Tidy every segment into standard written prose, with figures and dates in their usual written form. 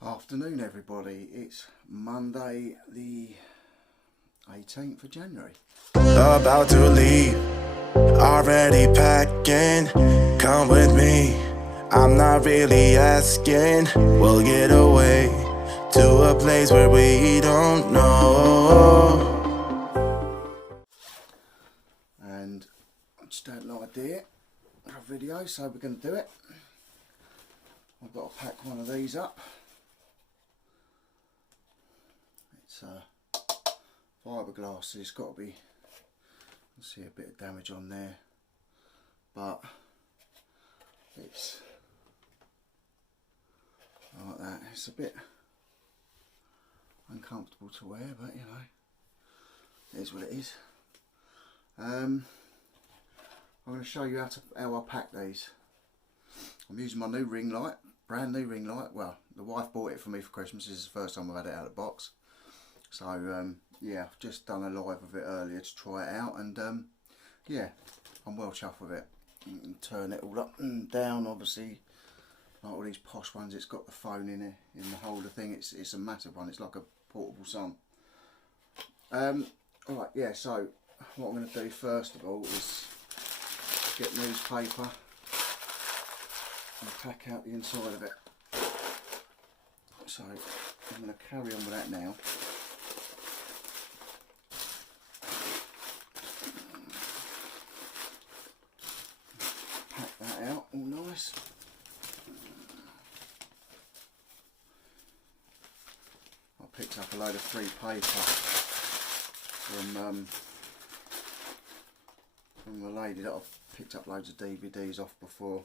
Afternoon everybody, it's Monday the 18th of January. About to leave, already packing, come with me, I'm not really asking, we'll get away to a place where we don't know. And I just had an idea for a video, so we're going to do it. I've got to pack one of these up. It's fiberglass, it's got to be, let's see, a bit of damage on there, but it's like that. It's a bit uncomfortable to wear, but you know, it is what it is. I'm going to show you how I pack these. I'm using my new ring light, brand new ring light. Well, the wife bought it for me for Christmas. This is the first time I've had it out of the box. So yeah, I've just done a live of it earlier to try it out, and yeah, I'm well chuffed with it. You can turn it all up and down, obviously, like all these posh ones. It's got the phone in it, in the holder thing. It's a massive one. It's like a portable sun. Alright, yeah, so what I'm going to do first of all is get newspaper and pack out the inside of it. So I'm going to carry on with that now. Pack that out all nice. I picked up a load of free paper from the lady that I've picked up loads of DVDs off before.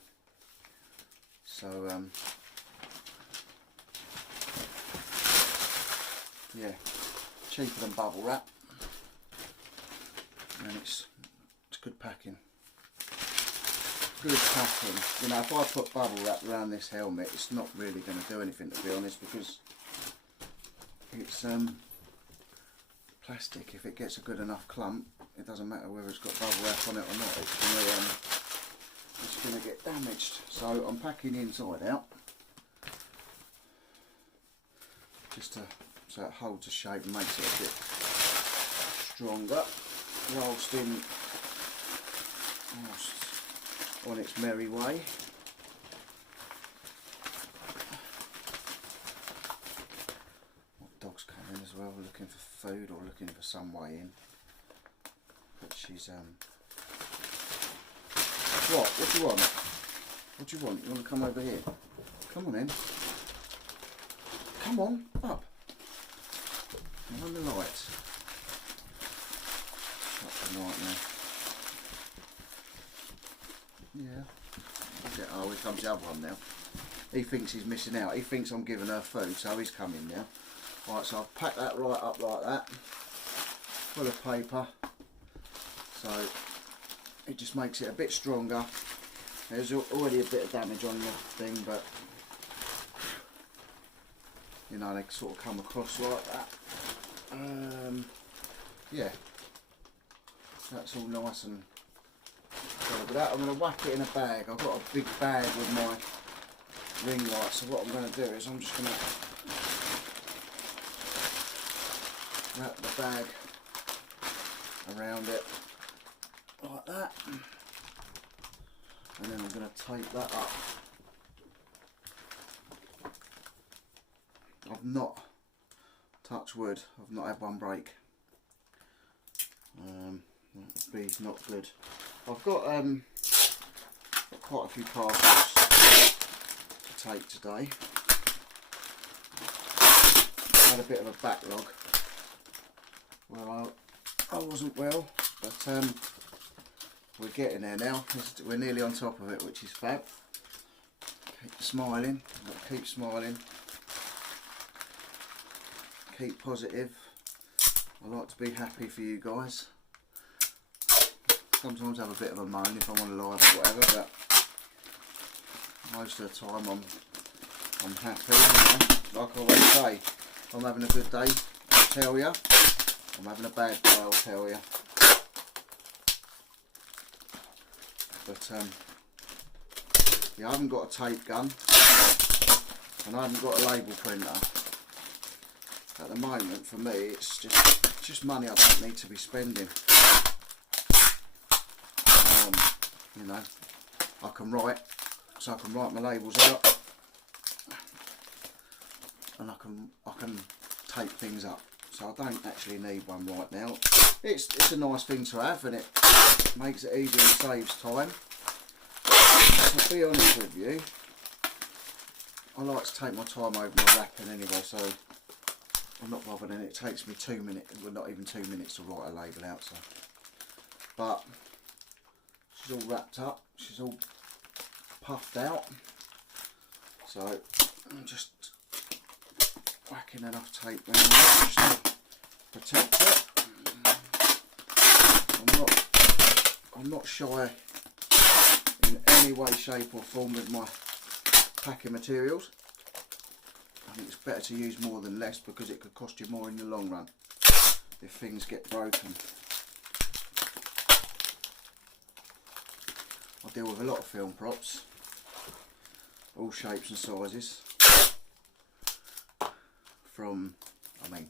So yeah, cheaper than bubble wrap, and it's good packing. Good packing. You know, if I put bubble wrap around this helmet, it's not really going to do anything, to be honest, because it's plastic. If it gets a good enough clump, it doesn't matter whether it's got bubble wrap on it or not. It's going to get damaged. So I'm packing the inside out, just so it holds a shape and makes it a bit stronger whilst on its merry way. My dog's coming as well, looking for food or looking for some way in. But she's What do you want? What do you want? You want to come over here? Come on in. Come on, up. I'm on the lights. Shut the light now. Yeah. Okay. Oh, here comes the other one now. He thinks he's missing out. He thinks I'm giving her food, so he's coming now. Right, so I've packed that right up like that, full of paper. So it just makes it a bit stronger. There's already a bit of damage on the thing, but you know, they sort of come across like that. Yeah, that's all nice and cool. But that, I'm going to whack it in a bag. I've got a big bag with my ring light, so what I'm going to do is I'm just going to wrap the bag around it like that, and then I'm going to tape that up. I've not, touch wood, I've not had one break. That would be not good. I've got quite a few parcels to take today. I had a bit of a backlog where I wasn't well, but we're getting there now. We're nearly on top of it, which is fab. Keep smiling, keep smiling, keep positive. I like to be happy for you guys. Sometimes I have a bit of a moan if I'm on a live or whatever, but most of the time I'm happy. You know? Like I always say, if I'm having a good day, I'll tell you. If I'm having a bad day, I'll tell you. But yeah, I haven't got a tape gun, and I haven't got a label printer. At the moment, for me, it's just money I don't need to be spending. You know, I can write my labels out, and I can tape things up. So I don't actually need one right now. It's a nice thing to have, and it makes it easier and saves time. To be honest with you, I like to take my time over my wrapping anyway, so I'm not bothered, and it takes me 2 minutes, well not even 2 minutes to write a label out. So, but she's all wrapped up, she's all puffed out, so I'm just whacking enough tape around it just to protect it. I'm not shy in any way, shape or form with my packing materials. I think it's better to use more than less, because it could cost you more in the long run if things get broken. I deal with a lot of film props, all shapes and sizes. From, I mean,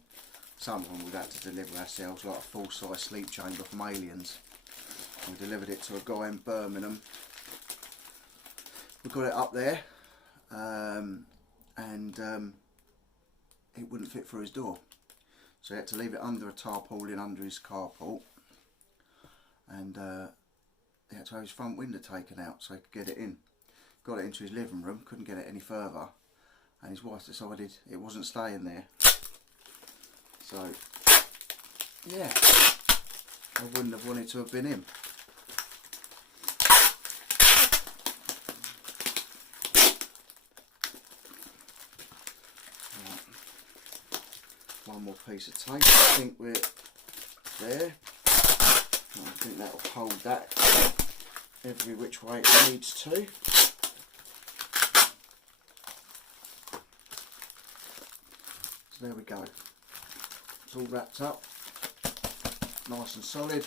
some of them we've had to deliver ourselves, like a full-size sleep chamber from Aliens. We delivered it to a guy in Birmingham. We got it up there, and it wouldn't fit through his door, so he had to leave it under a tarpaulin under his carport, and he had to have his front window taken out so he could get it in. Got it into his living room, couldn't get it any further, and his wife decided it wasn't staying there. So yeah, I wouldn't have wanted to have been him. One more piece of tape. I think we're there. I think that'll hold that every which way it needs to. So there we go. It's all wrapped up, nice and solid.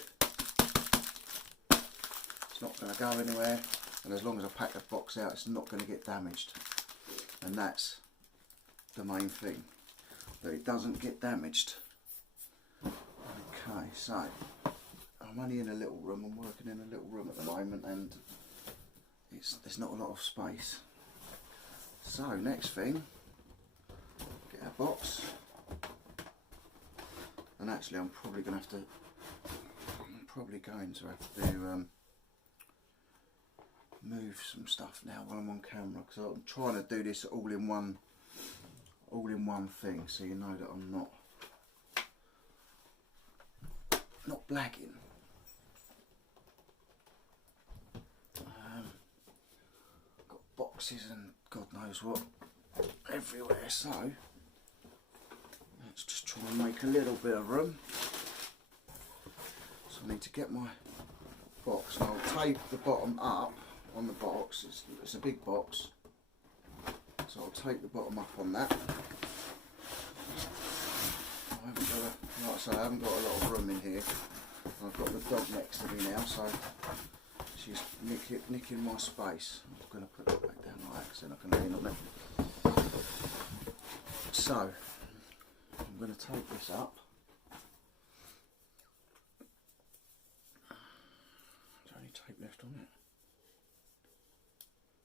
It's not going to go anywhere, and as long as I pack the box out, it's not going to get damaged. And that's the main thing, that it doesn't get damaged. Okay, so I'm only in a little room. I'm working in a little room at the moment, and there's not a lot of space. So next thing, get our box, and actually I'm probably going to have to move some stuff now while I'm on camera, because I'm trying to do this all in one thing, so you know that I'm not blagging. Got boxes and God knows what everywhere, so let's just try and make a little bit of room. So I need to get my box, and I'll tape the bottom up on the box. It's a big box, so I'll tape the bottom up on that. Like I say, I haven't got a lot of room in here. I've got the dog next to me now, so she's nicking my space. I'm going to put it back down like that, so I can lean on it. So I'm going to tape this up. Is there any tape left on it?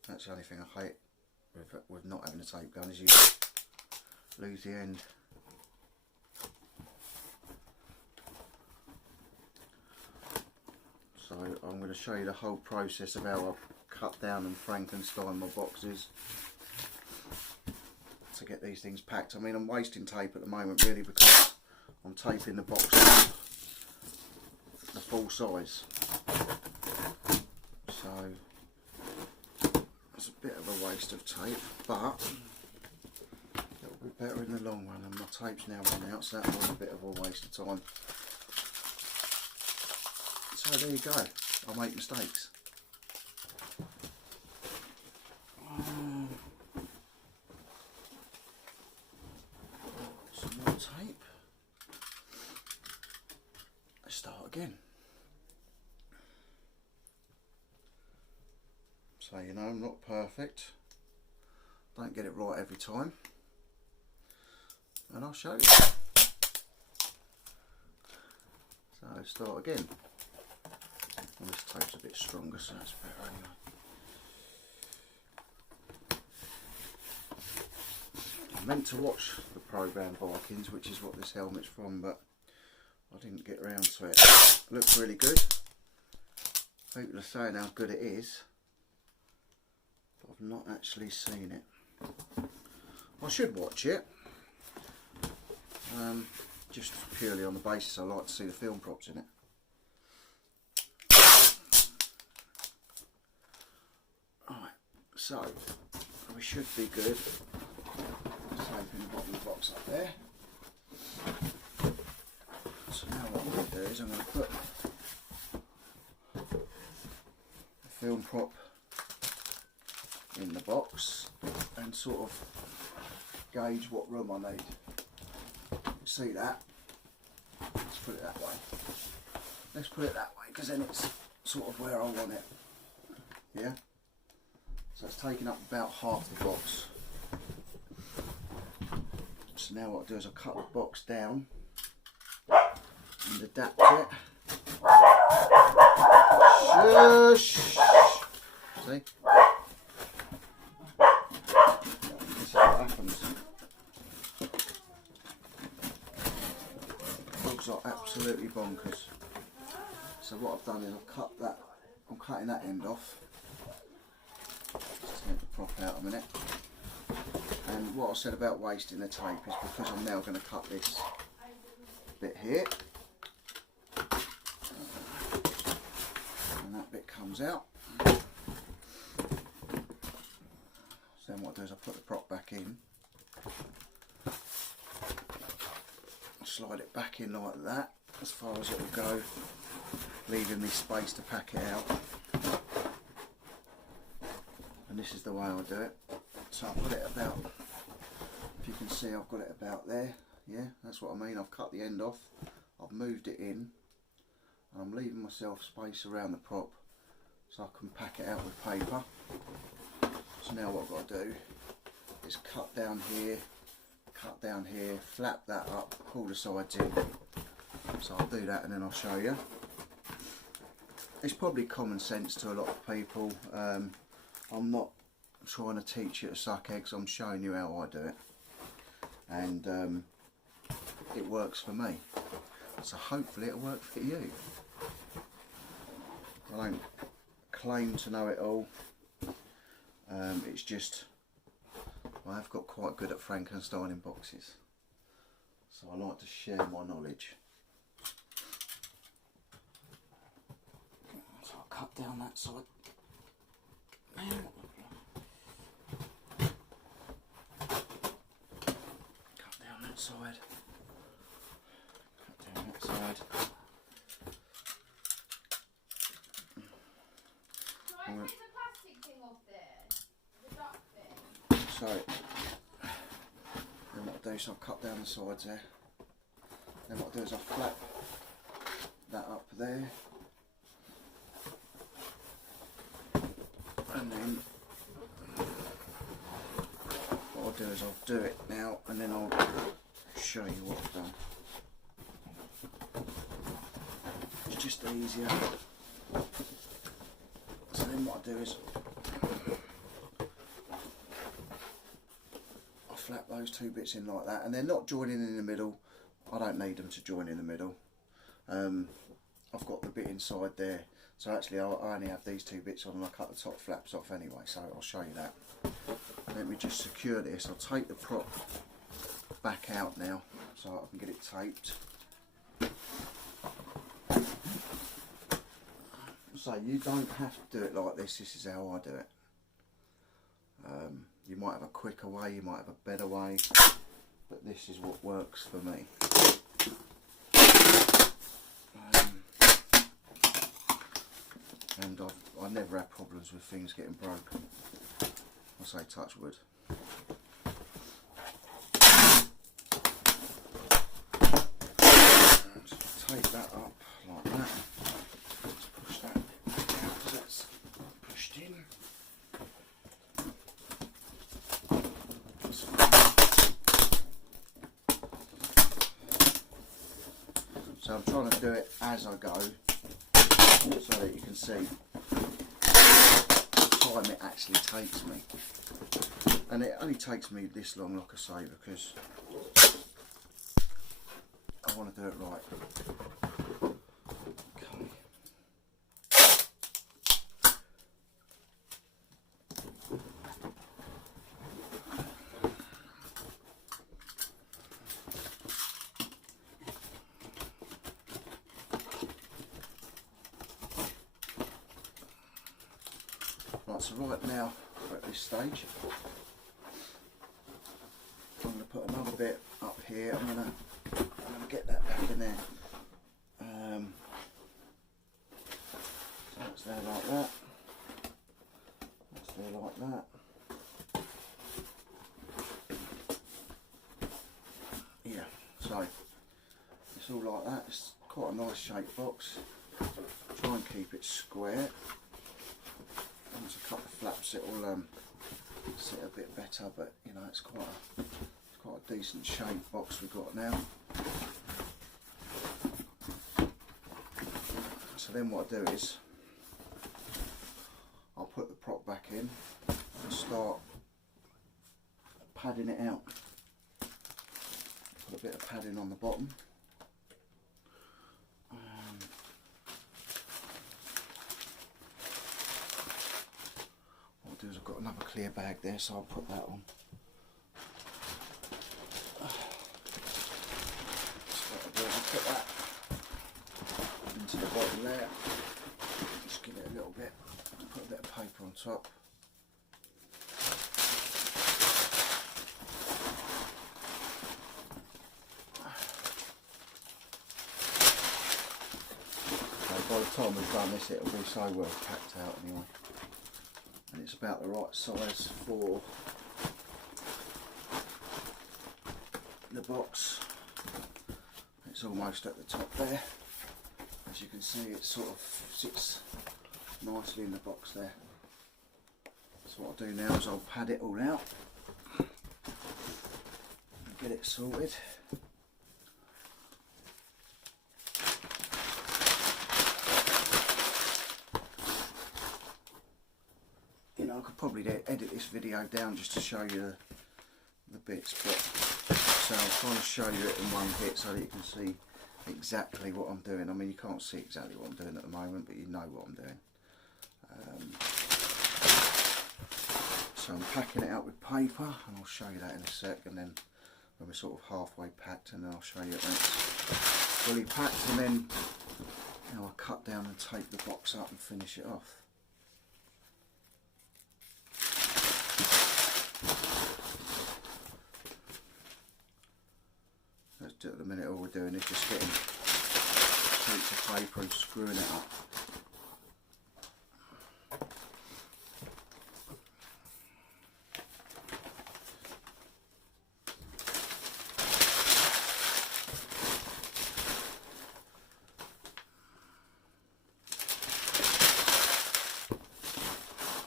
That's the only thing I hate with not having a tape gun, is you lose the end. So I'm going to show you the whole process of how I cut down and Frankenstein my boxes to get these things packed. I mean, I'm wasting tape at the moment really, because I'm taping the box the full size. So it's a bit of a waste of tape, but it'll be better in the long run, and my tape's now run out, so that was a bit of a waste of time. So there you go, I make mistakes. Some more tape. Let's start again. So you know, I'm not perfect. don't get it right every time, and I'll show you. So start again. Well, this tape's a bit stronger, so that's better anyway. I meant to watch the programme Vikings, which is what this helmet's from, but I didn't get around to it. Looks really good. People are saying how good it is, but I've not actually seen it. I should watch it, just purely on the basis I like to see the film props in it. Right, so we should be good. Just open the bottom of the box up there. So now what I'm going to do is I'm going to put the film prop in the box and sort of gauge what room I need. You see that? Let's put it that way. Let's put it that way because then it's sort of where I want it. Yeah? So it's taking up about half the box. So now what I'll do is I'll cut the box down and adapt it. Shush! See? This is what happens. Dogs are absolutely bonkers. So what I've done is I've cut that, I'm cutting that end off. Just take the prop out a minute. And what I said about wasting the tape is because I'm now going to cut this bit here. And that bit comes out. So then what I do is I put the prop back in. Slide it back in like that, as far as it will go, leaving me space to pack it out. And this is the way I do it. So I'll put it about, if you can see I've got it about there, yeah, that's what I mean. I've cut the end off, I've moved it in, and I'm leaving myself space around the prop so I can pack it out with paper. So now what I've got to do is cut down here, flap that up, pull the sides in. So I'll do that and then I'll show you. It's probably common sense to a lot of people. I'm not trying to teach you to suck eggs, I'm showing you how I do it. And it works for me. So hopefully it'll work for you. I don't claim to know it all. It's just, I've got quite good at Frankenstein in boxes. So I like to share my knowledge. So I'll cut down that side. Cut down that side. Cut down that side. Can I take the plastic thing off there? The duck thing? So, then what I'll do is I'll cut down the sides there. Then what I'll do is I'll flap that up there. And then what I'll do is I'll do it now and then I'll show you what I've done. It's just easier. So then what I do is I flap those two bits in like that, and they're not joining in the middle. I don't need them to join in the middle. I've got the bit inside there, so actually I only have these two bits on and I cut the top flaps off anyway, so I'll show you that. Let me just secure this. I'll take the prop back out now so I can get it taped. So you don't have to do it like this, this is how I do it. You might have a quicker way, you might have a better way, but this is what works for me. And I never have problems with things getting broken. I say touch wood. So take that up like that. Let's push that out, that's pushed in. So I'm trying to do it as I go, so that you can see the time it actually takes me. And it only takes me this long, like I say, because I want to do it right. Okay. Right, so right now we're at this stage. I'm going to put another bit up here. I'm going to get that back in there. So it's there like that. It's there like that. Yeah, so it's all like that. It's quite a nice shaped box. Try and keep it square. Once I cut the flaps, it will sit a bit better, but you know, it's quite a decent shaped box we've got now. So then what I do is I'll put the prop back in and start padding it out. Put a bit of padding on the bottom. What I'll do is I've got another clear bag there, so I'll put that on. I'll put that into the bottom there, just give it a little bit, put a bit of paper on top. So by the time we've done this, it'll be so well packed out anyway, and it's about the right size for the box. It's almost at the top there. As you can see, it sort of sits nicely in the box there. So what I'll do now is I'll pad it all out and get it sorted. You know, I could probably edit this video down just to show you the bits, but so I'm trying to show you it in one bit so that you can see exactly what I'm doing. I mean, you can't see exactly what I'm doing at the moment, but you know what I'm doing. So I'm packing it out with paper, and I'll show you that in a sec, and then when we're sort of halfway packed, and then I'll show you it when it's fully packed, and then you know, I'll cut down and tape the box up and finish it off. At the minute all we're doing is just getting sheets of paper and screwing it up.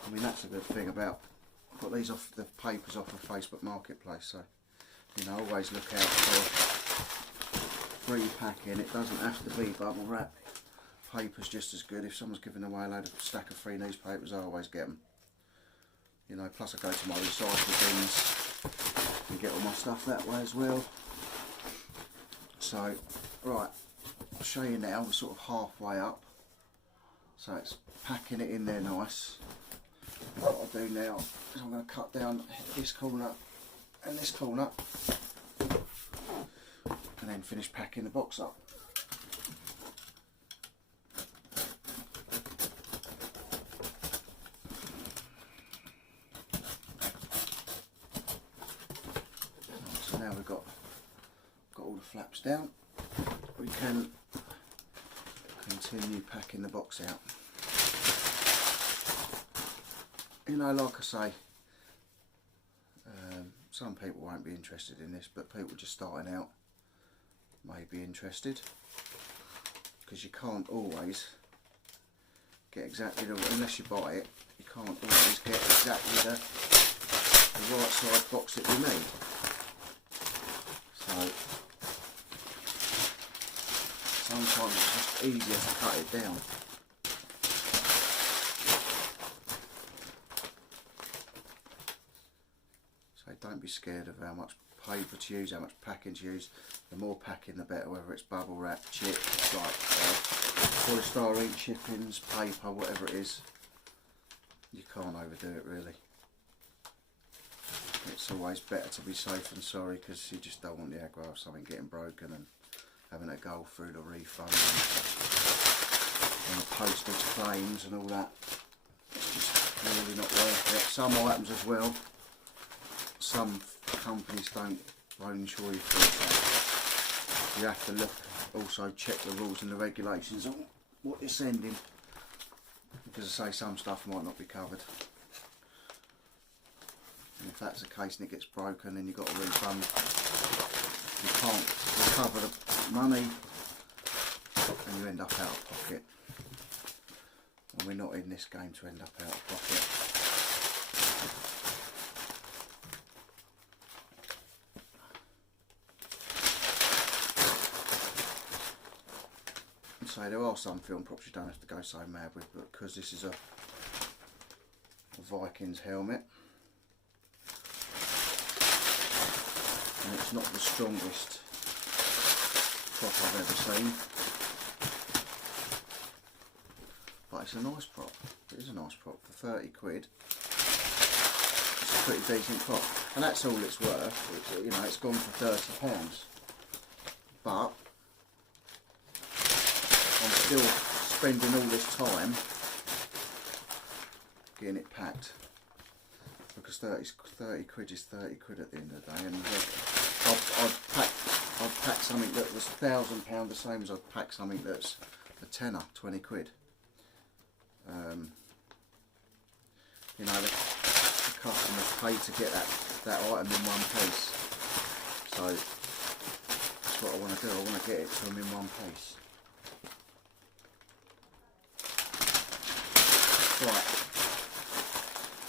I mean, that's a good thing about, I got these off, the papers off of Facebook Marketplace, so you know, always look out for free packing. It doesn't have to be bubble wrap. Paper's just as good. If someone's giving away a load of stack of free newspapers, I always get them. You know, plus I go to my recycle bins and get all my stuff that way as well. So, right, I'll show you now. We're sort of halfway up. So it's packing it in there nice. And what I'll do now is I'm going to cut down this corner and this corner, and then finish packing the box up. So now we've got all the flaps down, we can continue packing the box out. You know, like I say, some people won't be interested in this, but people just starting out may be interested, because you can't always get exactly the, unless you buy it, you can't always get exactly the right size box that you need. So some sometimes it's just easier to cut it down. So don't be scared of how much paper to use, how much packing to use. The more packing the better, whether it's bubble wrap, chips, like polystyrene chippings, paper, whatever it is. You can't overdo it really. It's always better to be safe than sorry, because you just don't want the aggro of something getting broken and having to go through the refund and the postage claims and all that. It's just really not worth it. Some items as well, some companies won't insure you for it. So you have to look, also check the rules and the regulations on what you're sending, because I say some stuff might not be covered. And if that's the case and it gets broken, then you've got to refund. You can't recover the money and you end up out of pocket. And we're not in this game to end up out of pocket. So there are some film props you don't have to go so mad with, but because this is a Vikings helmet, and it's not the strongest prop I've ever seen, but it's a nice prop. It is a nice prop for 30 quid. It's a pretty decent prop, and that's all it's worth. It's, you know, it's gone for £30, but I'm still spending all this time getting it packed, because 30 quid is 30 quid at the end of the day, and I'd pack something that was £1,000 the same as I'd pack something that's a tenner, 20 quid. You know, the customers pay to get that item in one piece, so that's what I want to do. I want to get it to them in one piece. Right,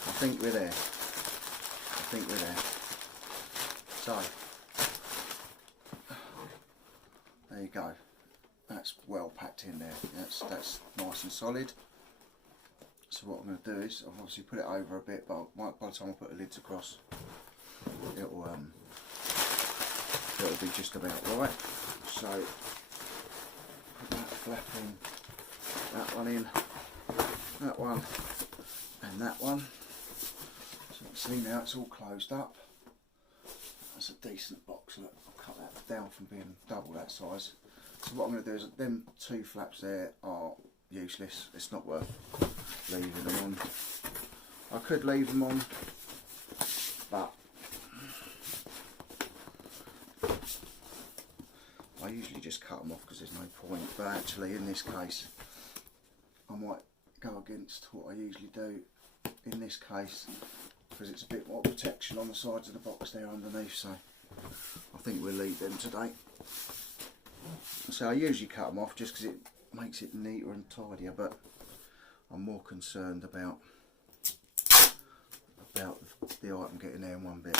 I think we're there. So, there you go. That's well packed in there. That's nice and solid. So what I'm going to do is, I've obviously put it over a bit, but by the time I put the lids across, it'll be just about right. So, put that flap in, that one in, that one, and that one. So you can see now it's all closed up. That's a decent box. Look, I'll cut that down from being double that size. So what I'm going to do is, them two flaps there are useless. It's not worth leaving them on. I could leave them on, but I usually just cut them off because there's no point. But actually in this case I might go against what I usually do in this case, because it's a bit more protection on the sides of the box there underneath. So I think we'll leave them today. So I usually cut them off just because it makes it neater and tidier, but I'm more concerned about the item getting there in one bit.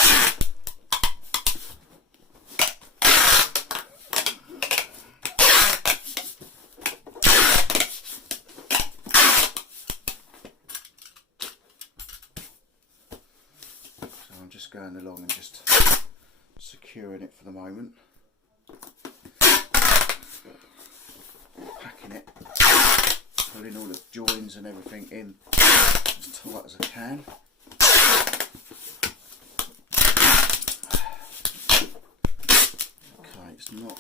So I'm just going along and just securing it for the moment. Packing it, pulling all the joins and everything in as tight as I can. Okay, it's not,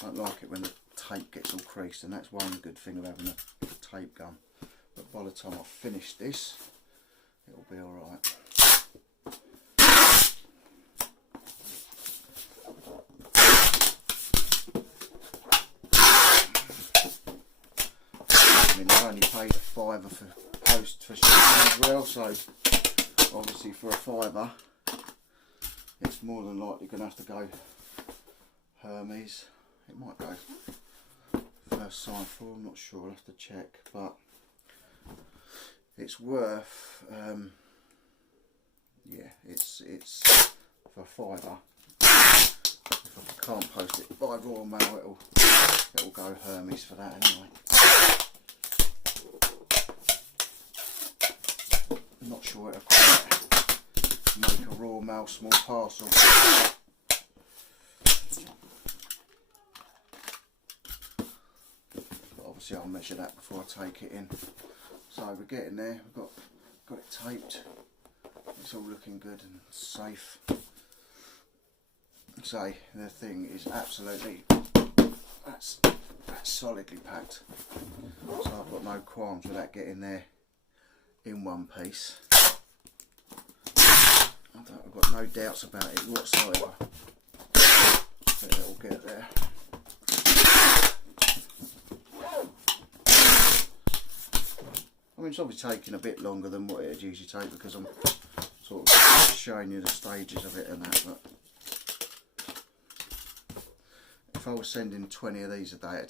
I don't like it when the tape gets all creased, and that's one good thing of having a tape gun. But by the time I've finished this, it'll be alright. I only paid a £5 for post for shipping as well, so obviously for a £5 it's more than likely going to have to go Hermes. It might go first sign for, I'm not sure, I'll have to check, but it's worth yeah, it's for £5 if I can't post it by Royal Mail, it'll go Hermes for that anyway. I'm not sure it'll quite make a Royal Mail small parcel. But obviously I'll measure that before I take it in. So we're getting there, we've got it taped. It's all looking good and safe. So the thing is absolutely, that's solidly packed. So I've got no qualms with that getting there in one piece. I've got no doubts about it whatsoever that it'll get there. I mean, it's obviously taking a bit longer than what it'd usually take because I'm sort of showing you the stages of it and that, but if I was sending 20 of these a day,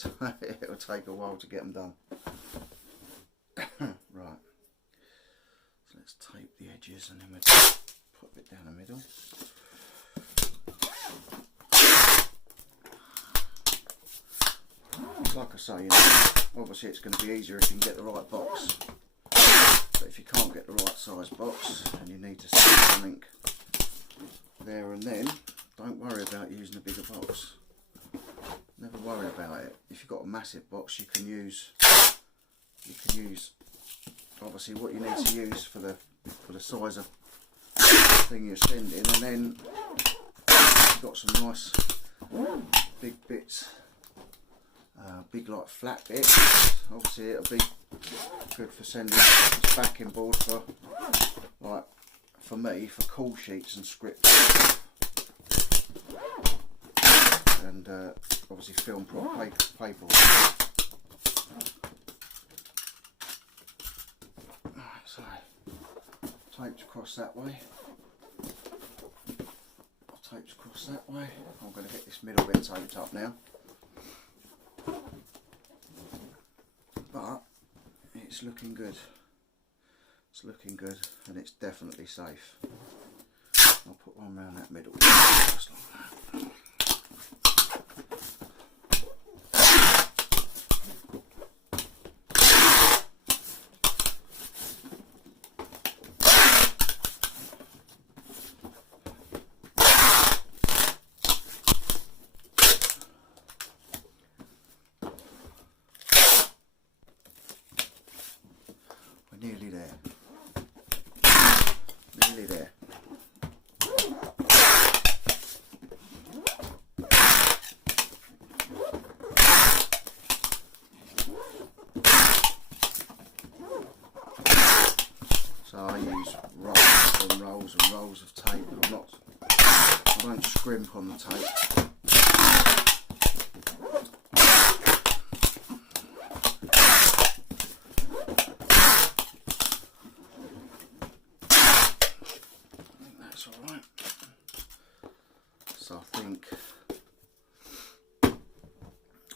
it would take a while to get them done. Right, so let's tape the edges and then we'll put a bit down the middle. Like I say, you know, obviously it's going to be easier if you can get the right box. But if you can't get the right size box and you need to send something there and then, don't worry about using a bigger box. Never worry about it. If you've got a massive box, you can use obviously what you need to use for the size of thing you're sending, and then you've got some nice big bits, big like flat bits. Obviously it'll be good for sending backing board for, like for me, for call sheets and scripts, and obviously film prop paper. Right, so taped across that way. Taped across that way. I'm going to get this middle bit taped up now. But it's looking good. It's looking good, and it's definitely safe. I'll put one around that middle, just like that. Nearly there. Nearly there. So I use rolls and rolls and rolls of tape. I don't scrimp on the tape. Alright, so I think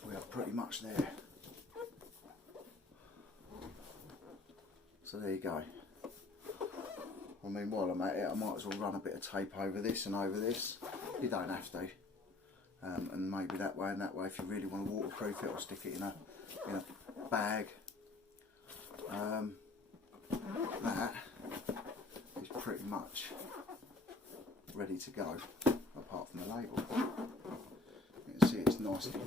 we are pretty much there. So there you go. I mean, while I'm at it, I might as well run a bit of tape over this and over this. You don't have to, and maybe that way and that way if you really want to waterproof it, or stick it in a bag. That is pretty much ready to go, apart from the label. You can see it's nicely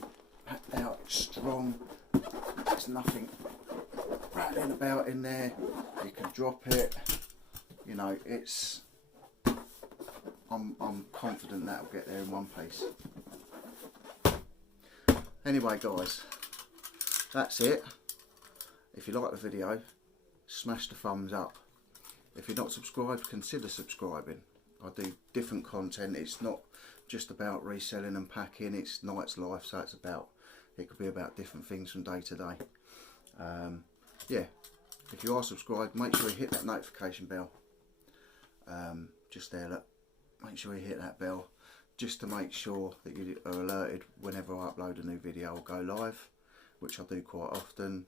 packed out, it's strong, there's nothing rattling about in there, you can drop it, you know, it's, I'm confident that'll get there in one piece. Anyway guys, that's it. If you like the video, smash the thumbs up. If you're not subscribed, consider subscribing. I do different content. It's not just about reselling and packing, it's night's life, so it could be about different things from day to day. Yeah, if you are subscribed, make sure you hit that notification bell. Just there, look, make sure you hit that bell, just to make sure that you are alerted whenever I upload a new video or go live, which I do quite often.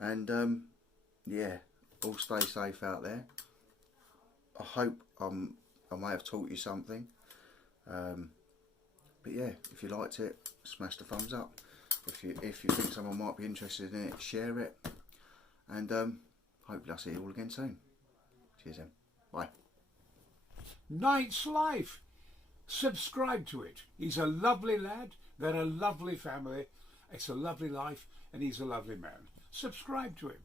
And yeah, all stay safe out there. I hope I may have taught you something. But But yeah, if you liked it, smash the thumbs up. If you think someone might be interested in it, share it. And hopefully I'll see you all again soon. Cheers then. Bye. Knight's Life. Subscribe to it. He's a lovely lad. They're a lovely family. It's a lovely life, and he's a lovely man. Subscribe to him.